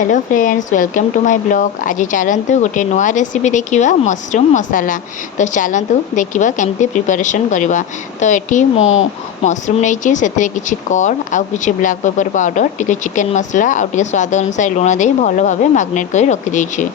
Hello friends, welcome to my blog. आज चलतु गोटे नुआ रेसिपी देखा मशरूम मसाला। तो चलतु देखा केमती प्रिपरेशन करवा। तो ये मो मशरूम नहीं से किसी कर्ड आउ कि black pepper powder T chicken मसला आउ टे स्वाद अनुसार लुण दे भल भाव मैग्नेट कर रखी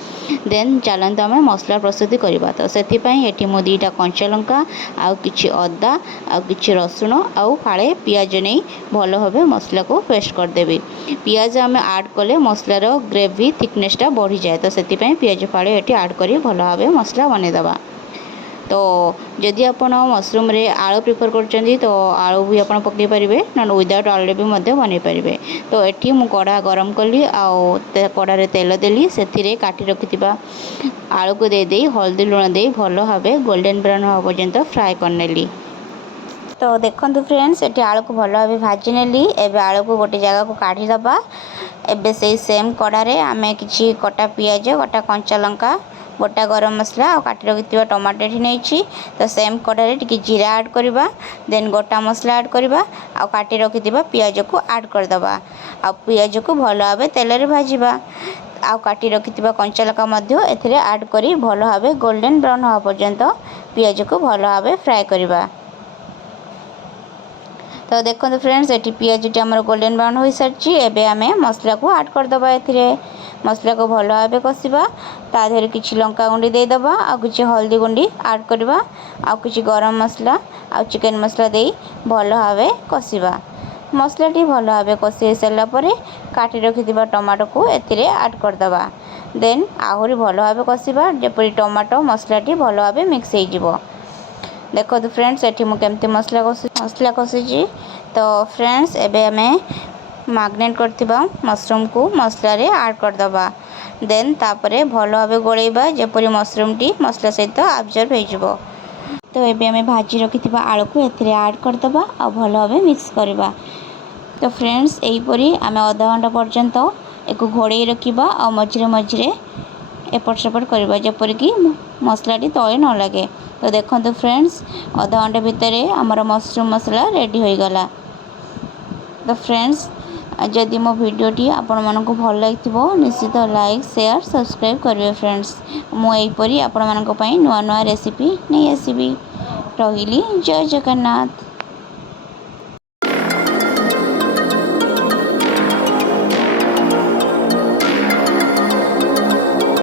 देन चलतु आम मसला प्रस्तुति करवा। तो से मो दीटा कंचा लंका आउ कि अदा आउ कि रसुण आउ फाड़े पियाज नहीं भल भाव मसला को पेस्ट करदेवी। पियाज आम आड कले मसलार ग्रेवी थिकनेसटा बढ़ी जाए। तो से पियाज फाड़े ये आड कर भल भाव मसला बनईदबा। तो जदि आप मशरूम रे आलू प्रिफर कर तो आलू भी आप पकई पारे ना विदाउट आलू भी बनई पारे। तो ये मु कड़ा गरम कली कड़े तेल देली से काटी रखि आलू को दे हल्दी लुण दे भल भाव गोल्डन ब्राउन हवा पर्यंत फ्राए करनेली। तो देखो फ्रेंड्स, ये आलू को भल भाव भाजी नेली। एबे आलू को गोटे जगह को काढ़ीदबा। एबे से सेम कड़े आम कि कटा पियाज कटा कंचा लंका गोटा गरम मसला और काटी रखि टमाटो नहीं। तो सेम कड़े टी जीरा ऐड करवा। देन गोटा मसला ऐड करवा और काटी रखि पियाज को ऐड करदबा। आ पियाज को भल भाव तेल रे भाजिबा। आउ काटी रखि कंचा लंका एथिरे ऐड करी भल भाव गोल्डन ब्राउन हवा पर्यंत पियाज को भल भाव फ्राए करवा। तो देखो फ्रेंड्स, ये पियाज टी आमर गोल्डन ब्राउन हो सारी। एबे आम मसला को ऐड करदबा। एथिरे मसला को भल भाव कषा। ता देहरे किछि लंका गुंडी देदबा आ किछि हल्दी गुंडी ऐड करवा आ किछि गरम मसला आ चिकेन मसला दे भल भाव कषा। मसला टी भल भाव कषि सारा पर काटी रखि टमाटो को एथिरे ऐड करदबा। देन आहुरी भल भाव कषा जेपरि टमाटो मसला टी भल भाव मिक्स हो। देखो तो फ्रेंड्स, ये मुझे मसला कषी। तो फ्रेंड्स, एबे आमे मैग्नेट करथिबा मशरूम को मसला रे ऐड करदबा। देन तापरे भल भाव गोलेबा जेपरि मशरूम टी मसला सहित अब्जॉर्ब हो जिवो। तो एबे आमे भाजी रखिथिबा आलू को एथिरे ऐड करदबा आ भल भाव मिक्स करबा। तो फ्रेंड्स, एहीपरि आमे आधा घंटा पर्यंत एक घोड़े रखिबा आ मझिरे मझिरे एपट सेपट करबा जेपरि मसला टी तले न लगे। तो देखो फ्रेंड्स, आधा घंटा भितर आमर मशरूम मसला रेडी हो गला। तो फ्रेंड्स, जदि मो भिडियोटी आपण मानक भल लगी निश्चित लाइक शेयर सब्सक्राइब करेंगे। फ्रेंड्स, मुझे आपण मानक नुआ नुआ रेसिपी नहीं आसबि। रही जय जगन्नाथ।